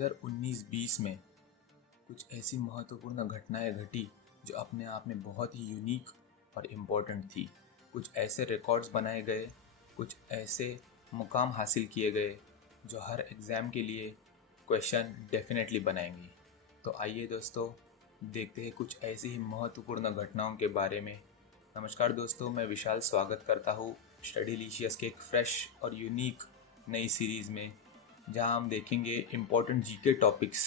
2019-20 में कुछ ऐसी महत्वपूर्ण घटनाएं घटी जो अपने आप में बहुत ही यूनिक और इम्पोर्टेंट थी। कुछ ऐसे रिकॉर्ड्स बनाए गए, कुछ ऐसे मुकाम हासिल किए गए जो हर एग्ज़ाम के लिए क्वेश्चन डेफिनेटली बनाएंगे। तो आइए दोस्तों, देखते हैं कुछ ऐसी ही महत्वपूर्ण घटनाओं के बारे में। नमस्कार दोस्तों, मैं विशाल स्वागत करता हूँ स्टडीलिशियस के एक फ्रेश और यूनिक नई सीरीज़ में, जहां हम देखेंगे इम्पोर्टेंट जीके टॉपिक्स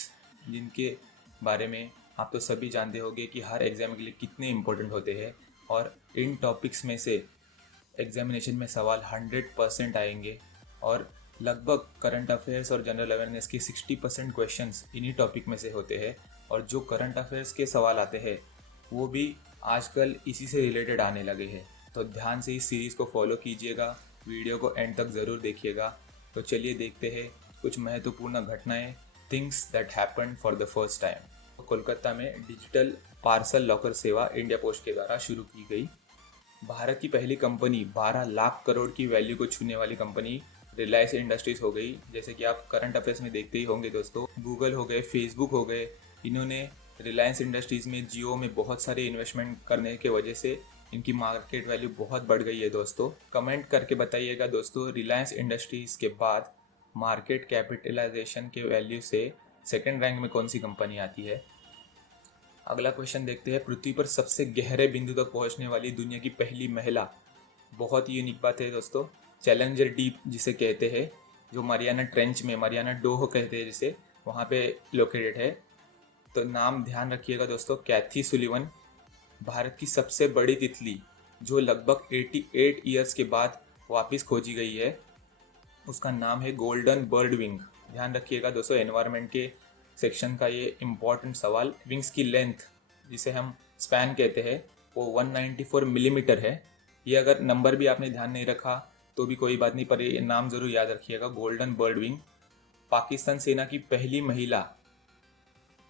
जिनके बारे में आप तो सभी जानते होंगे कि हर एग्ज़ाम के लिए कितने इम्पोर्टेंट होते हैं। और इन टॉपिक्स में से एग्जामिनेशन में सवाल 100% आएंगे और लगभग करंट अफेयर्स और जनरल अवेयरनेस के 60% क्वेश्चंस इन्हीं टॉपिक में से होते हैं। और जो करंट अफेयर्स के सवाल आते हैं वो भी आजकल इसी से रिलेटेड आने लगे हैं। तो ध्यान से इस सीरीज़ को फॉलो कीजिएगा, वीडियो को एंड तक ज़रूर देखिएगा। तो चलिए देखते हैं कुछ महत्वपूर्ण घटनाएं, things that happened for the first time. तो कोलकाता में डिजिटल पार्सल लॉकर सेवा इंडिया पोस्ट के द्वारा शुरू की गई। भारत की पहली कंपनी 12 लाख करोड़ की वैल्यू को छूने वाली कंपनी रिलायंस इंडस्ट्रीज हो गई। जैसे कि आप करंट अफेयर्स में देखते ही होंगे दोस्तों, गूगल हो गए, फेसबुक हो गए, इन्होंने रिलायंस इंडस्ट्रीज़ में, जियो में बहुत सारे इन्वेस्टमेंट करने के वजह से इनकी मार्केट वैल्यू बहुत बढ़ गई है दोस्तों। कमेंट करके बताइएगा दोस्तों, रिलायंस इंडस्ट्रीज़ के बाद मार्केट कैपिटलाइजेशन के वैल्यू से सेकंड रैंक में कौन सी कंपनी आती है। अगला क्वेश्चन देखते हैं, पृथ्वी पर सबसे गहरे बिंदु तक पहुंचने वाली दुनिया की पहली महिला। बहुत ही यूनिक बात है दोस्तों। चैलेंजर डीप जिसे कहते हैं, जो मरियाना ट्रेंच में, मरियाना डोह कहते हैं जिसे, वहाँ पे लोकेटेड है। तो नाम ध्यान रखिएगा दोस्तों, कैथी सुलिवन। भारत की सबसे बड़ी तितली जो लगभग 88 ईयर्स के बाद वापस खोजी गई है, उसका नाम है गोल्डन बर्ड विंग। ध्यान रखिएगा दोस्तों, एनवायरनमेंट के सेक्शन का ये इम्पॉर्टेंट सवाल। विंग्स की लेंथ जिसे हम स्पैन कहते हैं वो 194 मिलीमीटर है। ये अगर नंबर भी आपने ध्यान नहीं रखा तो भी कोई बात नहीं, पर ये नाम ज़रूर याद रखिएगा, गोल्डन बर्ड विंग। पाकिस्तान सेना की पहली महिला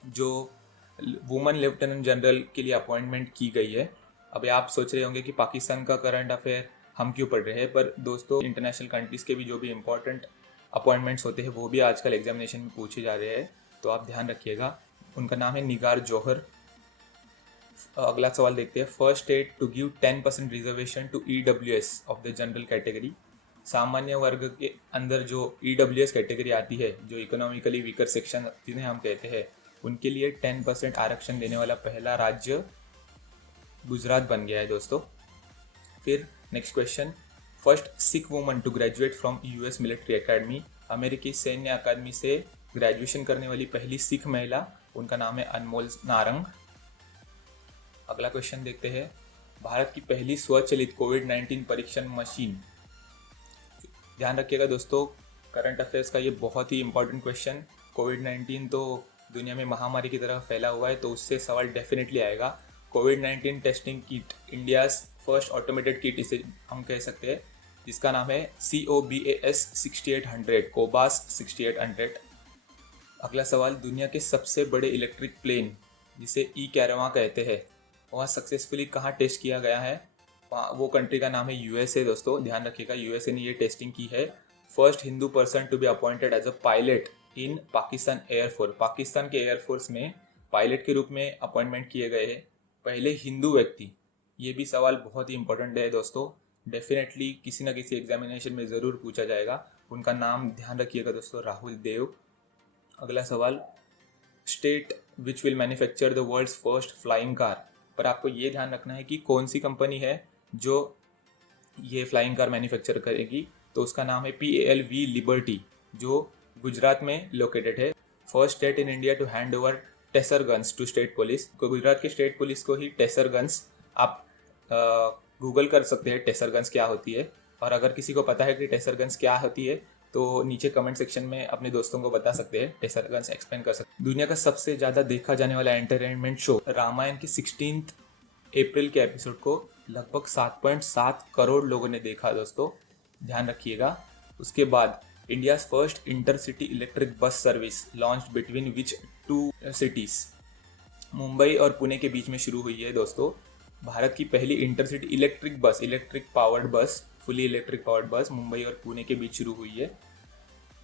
जो वुमेन लेफ्टिनेंट जनरल के लिए अपॉइंटमेंट की गई है। अभी आप सोच रहे होंगे कि पाकिस्तान का करंट अफेयर हम क्यों पढ़ रहे हैं, पर दोस्तों इंटरनेशनल कंट्रीज़ के भी जो भी इम्पोर्टेंट अपॉइंटमेंट्स होते हैं वो भी आजकल एग्जामिनेशन में पूछे जा रहे हैं, तो आप ध्यान रखिएगा। उनका नाम है निगार जौहर। अगला सवाल देखते हैं, first state to give 10% reservation to EWS of the general category. सामान्य वर्ग के अंदर जो EWS कैटेगरी आती है, जो इकोनॉमिकली वीकर सेक्शन जिन्हें हम कहते हैं, उनके लिए 10% आरक्षण देने वाला पहला राज्य गुजरात बन गया है दोस्तों। फिर next question, first Sikh woman to graduate from US military academy. अमेरिकी सैन्य अकादमी से ग्रेजुएशन करने वाली पहली सिख महिला, उनका नाम है अनमोल नारंग। अगला क्वेश्चन देखते हैं, भारत की पहली स्वचालित कोविड-19 परीक्षण मशीन। ध्यान रखिएगा दोस्तों, करंट अफेयर्स का ये बहुत ही इंपॉर्टेंट क्वेश्चन। कोविड-19 तो दुनिया में महामारी की तरह फैला हुआ है, तो उससे सवाल डेफिनेटली आएगा। कोविड-19 testing kit, India's first automated kit इसे हम कह सकते हैं, जिसका नाम है COBAS 6800, कोबास 6800। अगला सवाल, दुनिया के सबसे बड़े इलेक्ट्रिक प्लेन जिसे E-कैरावां कहते हैं, वहाँ सक्सेसफुली कहाँ टेस्ट किया गया है। वो कंट्री का नाम है USA दोस्तों। ध्यान रखिएगा, USA ने ये टेस्टिंग की है। First Hindu person to be appointed as a pilot in Pakistan air force. Pakistan के एयरफोर्स में पायलट के रूप में अपॉइंटमेंट किए गए हैं पहले हिंदू व्यक्ति। ये भी सवाल बहुत ही इंपॉर्टेंट है दोस्तों, डेफिनेटली किसी न किसी एग्जामिनेशन में ज़रूर पूछा जाएगा। उनका नाम ध्यान रखिएगा दोस्तों, राहुल देव। अगला सवाल, state which will manufacture the world's first flying car. पर आपको ये ध्यान रखना है कि कौन सी कंपनी है जो ये फ्लाइंग कार मैन्युफैक्चर करेगी, तो उसका नाम है PALV लिबर्टी, जो गुजरात में लोकेटेड है। First state in India to hand over taser guns to state police. Gujarat की स्टेट पुलिस को ही टेसर गन्स, आप गूगल कर सकते हैं टेसर गन्स क्या होती है। और अगर किसी को पता है कि टेसर गन्स क्या होती है तो नीचे कमेंट सेक्शन में अपने दोस्तों को बता सकते हैं, टेसर गन्स एक्सप्लेन कर सकते हैं। दुनिया का सबसे ज़्यादा देखा जाने वाला एंटरटेनमेंट शो रामायण की 16 अप्रैल के एपिसोड को लगभग 7.7 करोड़ लोगों ने देखा दोस्तों, ध्यान रखिएगा। उसके बाद India first intercity electric bus service launch between which 2 cities. Mumbai और पुणे के बीच में शुरू हुई है दोस्तों। भारत की पहली intercity electric bus, electric powered बस, फुली इलेक्ट्रिक पावर्ड बस मुंबई और पुणे के बीच शुरू हुई है।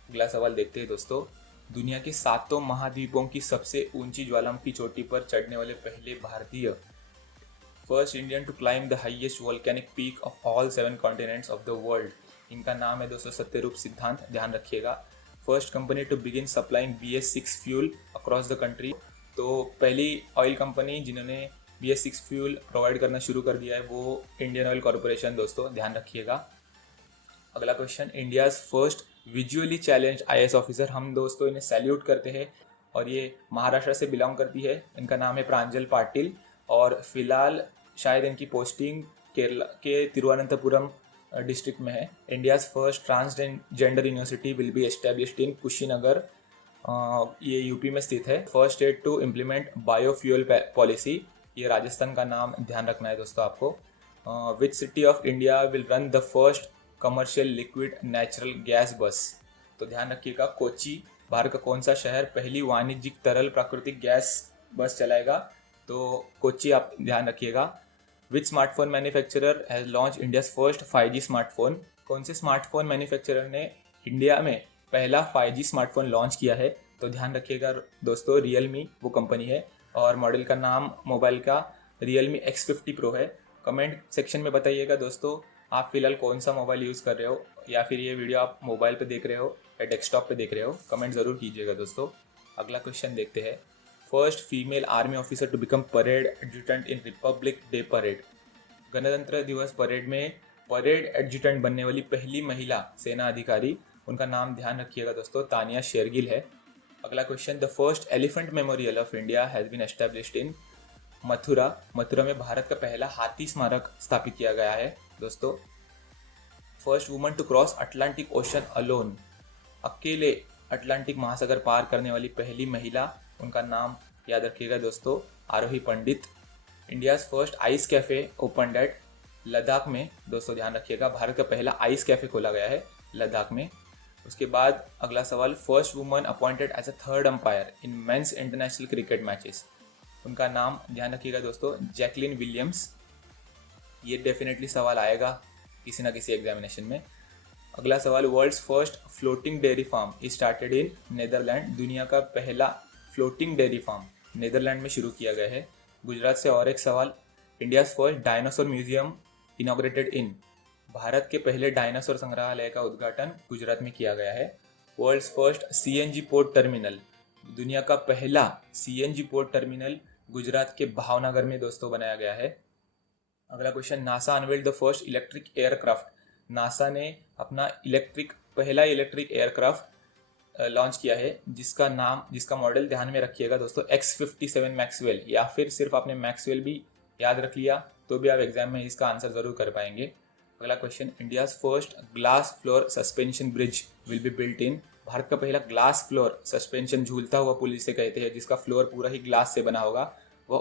अगला सवाल देखते हैं दोस्तों, दुनिया के 7 महाद्वीपों की सबसे ऊंची ज्वालामुखी चोटी पर चढ़ने वाले पहले भारतीय, first Indian to climb the highest volcanic peak of all 7 continents of the world, इनका नाम है दोस्तों सत्यरूप सिद्धांत, ध्यान रखिएगा। First company to begin supplying BS6 fuel across the country, तो पहली ऑयल कंपनी जिन्होंने BS6 फ्यूल प्रोवाइड करना शुरू कर दिया है वो इंडियन ऑयल कॉरपोरेशन, दोस्तों ध्यान रखिएगा। अगला question, India's first visually challenge IAS officer, हम दोस्तों इन्हें सैल्यूट करते हैं और ये महाराष्ट्र से बिलोंग करती है, इनका नाम है प्रांजल पाटिल और फिलहाल शायद इनकी पोस्टिंग केरला के तिरुवनंतपुरम डिस्ट्रिक्ट में है। India's first transgender university will be established in Kushinagar, ये यूपी में स्थित है। First state to implement biofuel policy, ये राजस्थान का नाम ध्यान रखना है दोस्तों आपको। Which city of India will run the first commercial liquid natural gas bus, तो ध्यान रखिएगा कोच्चि, भारत का कौन सा शहर पहली वाणिज्यिक तरल प्राकृतिक गैस बस चलाएगा, तो कोच्चि आप ध्यान रखिएगा। Which smartphone manufacturer has launch India's first 5G smartphone, कौन से स्मार्टफोन मैन्युफैक्चरर ने इंडिया में पहला 5G स्मार्टफोन लॉन्च किया है, तो ध्यान रखिएगा दोस्तों रियलमी वो कंपनी है और मॉडल का नाम मोबाइल का रियलमी X50 Pro है। कमेंट सेक्शन में बताइएगा दोस्तों आप फिलहाल कौन सा मोबाइल यूज़ कर रहे हो या फिर ये वीडियो आप मोबाइल पे देख रहे हो या डेस्कटॉप पे देख रहे हो, कमेंट ज़रूर कीजिएगा दोस्तों। अगला क्वेश्चन देखते हैं, first female army officer to become parade adjutant in republic day parade, गणतंत्र दिवस परेड में परेड एडजुटेंट बनने वाली पहली महिला सेना अधिकारी, उनका नाम ध्यान रखिएगा दोस्तों तानिया शेरगिल है। अगला question, the first elephant memorial of India has been established in Mathura, Mathura में भारत का पहला हाथी स्मारक स्थापित किया गया है दोस्तों। First woman to cross Atlantic ocean alone, अकेले अटलांटिक महासागर पार करने वाली पहली महिला, उनका नाम याद रखिएगा दोस्तों Arohi Pandit. India's first ice cafe open at Ladakh में, दोस्तों ध्यान रखिएगा भारत का पहला आइस कैफ़े खोला गया है लद्दाख में। उसके बाद अगला सवाल, first woman appointed as a third umpire in men's international cricket matches, उनका नाम ध्यान रखिएगा दोस्तों जैकलिन विलियम्स, ये डेफिनेटली सवाल आएगा किसी ना किसी एग्जामिनेशन में। अगला सवाल, world's first floating dairy farm is started in Netherland, दुनिया का पहला फ्लोटिंग डेयरी फार्म नेदरलैंड में शुरू किया गया है। गुजरात से और एक सवाल, India's first dinosaur museum inaugurated इन, भारत के पहले डायनासोर संग्रहालय का उद्घाटन गुजरात में किया गया है। World's first CNG port terminal, दुनिया का पहला CNG पोर्ट टर्मिनल गुजरात के भावनगर में दोस्तों बनाया गया है। अगला question, NASA unveiled the first electric aircraft, NASA ने अपना पहला इलेक्ट्रिक एयरक्राफ्ट लॉन्च किया है जिसका मॉडल ध्यान में रखिएगा दोस्तों X57 मैक्सवेल, या फिर सिर्फ आपने मैक्सवेल भी याद रख लिया तो भी आप एग्जाम में इसका आंसर जरूर कर पाएंगे। अगला question, India's first glass floor suspension bridge will be built इन, भारत का पहला ग्लास फ्लोर सस्पेंशन झूलता हुआ पुल इसे कहते हैं जिसका फ्लोर पूरा ही ग्लास से बना होगा, वह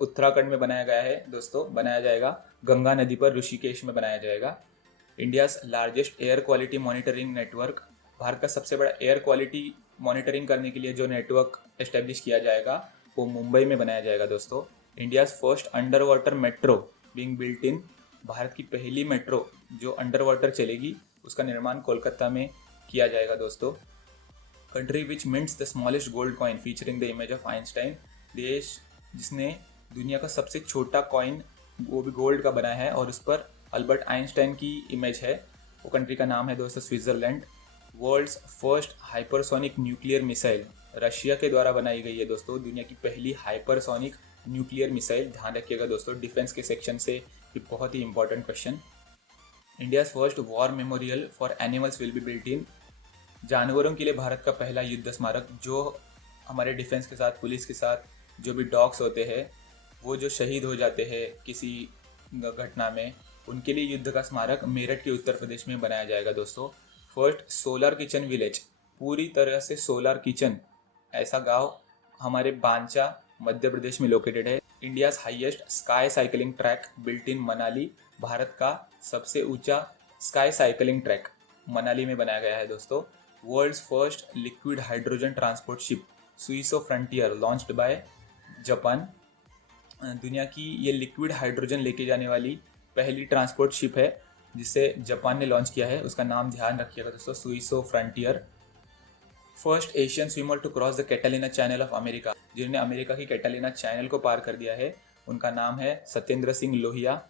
उत्तराखंड में बनाया गया है दोस्तों, बनाया जाएगा गंगा नदी पर ऋषिकेश में बनाया जाएगा। India's largest air quality monitoring network, Bharat का सबसे बड़ा एयर क्वालिटी मॉनिटरिंग करने के लिए जो नेटवर्क एस्टेब्लिश किया जाएगा वो मुंबई में बनाया जाएगा दोस्तों। India's first under water metro being built in, Bharat की पहली मेट्रो जो अंडर वाटर चलेगी उसका निर्माण कोलकाता में किया जाएगा दोस्तों। Country which mints the smallest gold coin featuring the image of Einstein, देश जिसने दुनिया का सबसे छोटा कॉइन वो भी गोल्ड का बना है और उस पर अल्बर्ट आइंस्टाइन की इमेज है, वो कंट्री का नाम है दोस्तों Switzerland. World's first hypersonic nuclear missile, Russia के द्वारा बनाई गई है दोस्तों दुनिया की पहली हाइपरसोनिक न्यूक्लियर मिसाइल, ध्यान रखिएगा दोस्तों डिफेंस के सेक्शन से ये बहुत ही important question. India's first war memorial for animals will be built in, जानवरों के लिए भारत का पहला युद्ध स्मारक, जो हमारे डिफेंस के साथ पुलिस के साथ जो भी डॉग्स होते हैं वो जो शहीद हो जाते हैं किसी घटना में, उनके लिए युद्ध का स्मारक मेरठ के उत्तर प्रदेश में बनाया जाएगा दोस्तों। फर्स्ट सोलर किचन विलेज, पूरी तरह से सोलर किचन ऐसा गांव हमारे बांचा मध्य प्रदेश में लोकेटेड है। India's highest sky cycling track built in Manali, Bharat का सबसे ऊंचा स्काई साइकिलिंग ट्रैक मनाली में बनाया गया है दोस्तों। World's first liquid hydrogen transport ship Suiso Frontier launched by Japan, दुनिया की ये लिक्विड हाइड्रोजन लेके जाने वाली पहली ट्रांसपोर्ट शिप है जिसे जापान ने लॉन्च किया है, उसका नाम ध्यान रखिएगा दोस्तों Suiso Frontier. First Asian swimmer to cross the Catalina channel of America, जिन्होंने अमेरिका की कैटालिना चैनल को पार कर दिया है, उनका नाम है Satyendra Singh Lohia.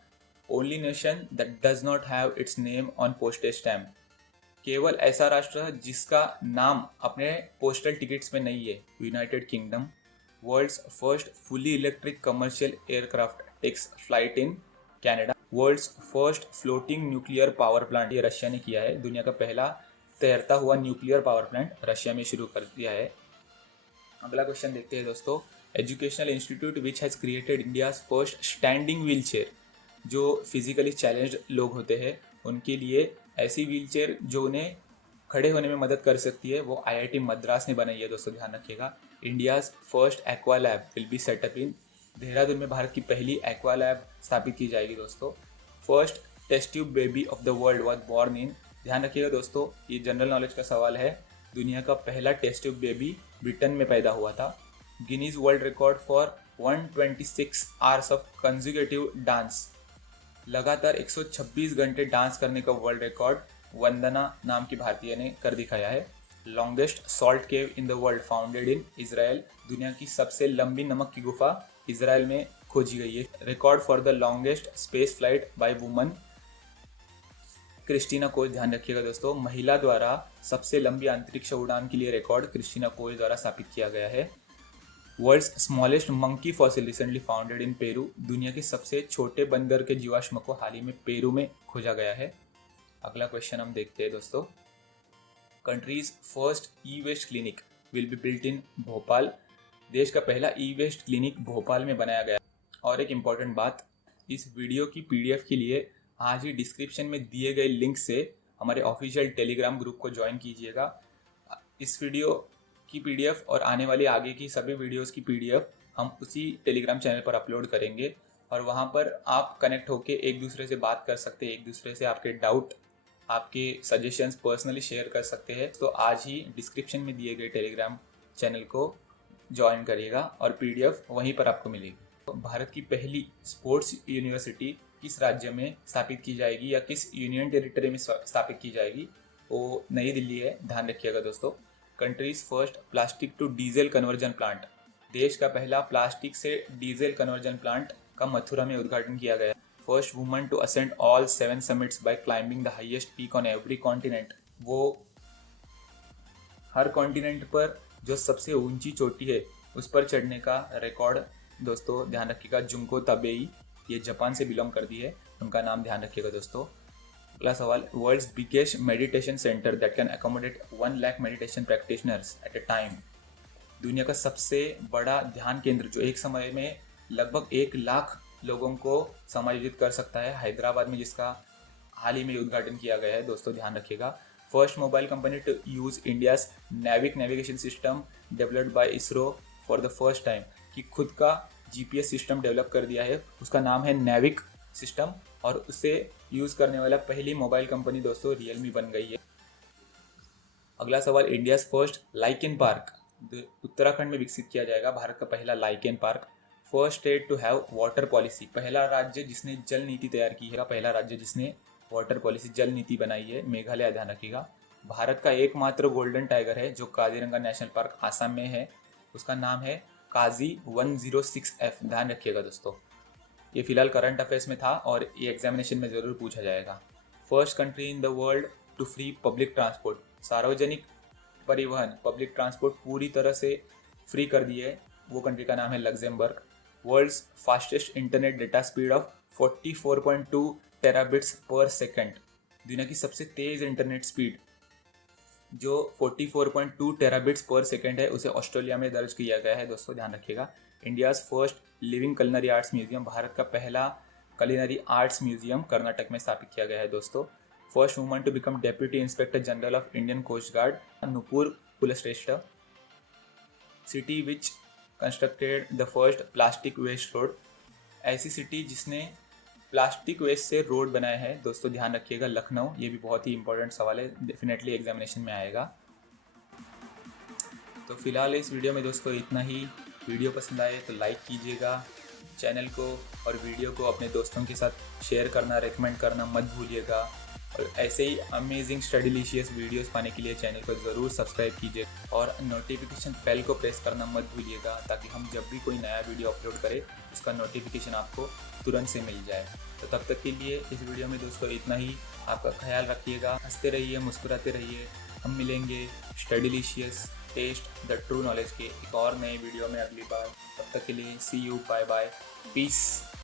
Only nation that does not have its name on postage stamp, केवल ऐसा राष्ट्र जिसका नाम अपने पोस्टल टिकट्स में नहीं है, United Kingdom. World's first fully electric commercial aircraft takes flight in Canada. World's first floating nuclear power plant, ये रशिया ने किया है। दुनिया का पहला तैरता हुआ न्यूक्लियर पावर प्लांट रशिया में शुरू कर दिया है। अगला क्वेश्चन देखते हैं दोस्तों। Educational institute which has created India's first standing wheel chair, जो फिजिकली चैलेंज्ड लोग होते हैं उनके लिए ऐसी व्हील चेयर जो उन्हें खड़े होने में मदद कर सकती है, वो IIT मद्रास ने बनाई है दोस्तों, ध्यान रखिएगा। India's first aqua lab will be set up in Dehradun में भारत की पहली एक्वा लैब स्थापित की जाएगी दोस्तों। First test tube baby of the world was born in, ध्यान रखिएगा दोस्तों, ये जनरल नॉलेज का सवाल है। दुनिया का पहला टेस्ट ट्यूब बेबी ब्रिटेन में पैदा हुआ था। Guinness world record for 126 hours of consecutive dance, लगातार 126 घंटे डांस करने का वर्ल्ड रिकॉर्ड वंदना नाम की भारतीय ने कर दिखाया है। Longest salt cave in the world founded in Israel, दुनिया की सबसे लंबी नमक की गुफा इजराइल में खोजी गई है। Record for the longest space flight by woman Christina Koch, ध्यान रखिएगा दोस्तों, महिला द्वारा सबसे लंबी अंतरिक्ष उड़ान के लिए रिकॉर्ड क्रिस्टीना कोच द्वारा स्थापित किया गया है। World's smallest monkey fossil recently founded in Peru, दुनिया के सबसे छोटे बंदर के जीवाश्म को हाल ही में पेरू में खोजा गया है। अगला क्वेश्चन हम देखते हैं दोस्तों। Country's first e waste clinic will be built in Bhopal, देश का पहला ई वेस्ट क्लिनिक भोपाल में बनाया गया। और एक इम्पॉर्टेंट बात, इस वीडियो की PDF के लिए आज ही डिस्क्रिप्शन में दिए गए लिंक से हमारे ऑफिशियल टेलीग्राम ग्रुप को ज्वाइन कीजिएगा। इस वीडियो की PDF और आने वाली आगे की सभी वीडियोस की PDF हम उसी टेलीग्राम चैनल पर अपलोड करेंगे और वहाँ पर आप कनेक्ट होके एक दूसरे से बात कर सकते हैं, एक दूसरे से आपके डाउट, आपके सजेशंस पर्सनली शेयर कर सकते हैं। तो आज ही डिस्क्रिप्शन में दिए गए टेलीग्राम चैनल को ज्वाइन करिएगा और PDF वहीं पर आपको मिलेगी। तो भारत की पहली स्पोर्ट्स यूनिवर्सिटी किस राज्य में स्थापित की जाएगी या किस यूनियन टेरिटरी में स्थापित की जाएगी, वो नई दिल्ली है, ध्यान रखिएगा दोस्तों। Country's first plastic to diesel conversion plant, देश का पहला प्लास्टिक से डीजल कन्वर्जन प्लांट का मथुरा में उद्घाटन किया गया। First woman to ascend all 7 summits by climbing the highest peak on every continent, वो हर कॉन्टिनेंट पर जो सबसे ऊंची चोटी है उस पर चढ़ने का रिकॉर्ड दोस्तों, ध्यान रखिएगा, जुंको तबेई, ये जापान से बिलोंग करती है, उनका नाम ध्यान रखिएगा दोस्तों। अगला सवाल, world's biggest meditation centre that can accommodate 1 lakh meditation practitioners at a time, दुनिया का सबसे बड़ा ध्यान केंद्र जो एक समय में लगभग 1 लाख लोगों को समायोजित कर सकता है, हैदराबाद में, जिसका हाल ही में उद्घाटन किया गया है दोस्तों, ध्यान रखिएगा। First mobile company to use India's NavIC navigation system developed by ISRO for the first time, कि खुद का GPS सिस्टम डेवलप कर दिया है, उसका नाम है नाविक सिस्टम, और उसे यूज़ करने वाला पहली मोबाइल कंपनी दोस्तों रियलमी बन गई है। अगला सवाल, India's first lichen park Uttarakhand में विकसित किया जाएगा, भारत का पहला lichen park. First state to have water policy, पहला राज्य जिसने जल नीति तैयार की है, पहला राज्य जिसने वाटर पॉलिसी जल नीति बनाई है, मेघालय, ध्यान रखिएगा। भारत का एकमात्र गोल्डन टाइगर है जो काजीरंगा नेशनल पार्क आसाम में है, उसका नाम है काजी 106F, ध्यान रखिएगा दोस्तों। ये फिलहाल करंट अफेयर्स में था और ये एग्जामिनेशन में ज़रूर पूछा जाएगा। First country in the world to free public transport, सार्वजनिक परिवहन, पब्लिक ट्रांसपोर्ट पूरी तरह से फ्री कर दिए, वो कंट्री का नाम है Luxembourg. World's fastest internet data speed of 44.2 terabits per second, दुनिया की सबसे तेज़ इंटरनेट स्पीड जो 44.2 टेराबिट्स पर सेकेंड है, उसे ऑस्ट्रेलिया में दर्ज किया गया है दोस्तों, ध्यान रखिएगा। India's first living culinary arts museum, Bharat का पहला कलिनरी आर्ट्स म्यूजियम कर्नाटक में स्थापित किया गया है दोस्तों। First woman to become deputy inspector general of Indian coast guard, Nupur Kulshrestha. City which constructed the first plastic waste road, ऐसी सिटी जिसने प्लास्टिक वेस्ट से रोड बनाया है दोस्तों, ध्यान रखिएगा, लखनऊ। ये भी बहुत ही इंपॉर्टेंट सवाल है, डेफिनेटली एग्जामिनेशन में आएगा। तो फिलहाल इस वीडियो में दोस्तों इतना ही। वीडियो पसंद आए तो लाइक कीजिएगा, चैनल को और वीडियो को अपने दोस्तों के साथ शेयर करना, रेकमेंड करना मत भूलिएगा। और ऐसे ही अमेजिंग स्टडीलिशियस वीडियोस पाने के लिए चैनल को ज़रूर सब्सक्राइब कीजिए और नोटिफिकेशन बेल को प्रेस करना मत भूलिएगा, ताकि हम जब भी कोई नया वीडियो अपलोड करें उसका नोटिफिकेशन आपको तुरंत से मिल जाए। तो तब तक के लिए इस वीडियो में दोस्तों इतना ही। आपका ख्याल रखिएगा, हंसते रहिए, मुस्कुराते रहिए। हम मिलेंगे स्टडीलिशियस टेस्ट द ट्रू नॉलेज के एक और नए वीडियो में अगली बार। तब तक के लिए सी यू, बाय बाय, पीस।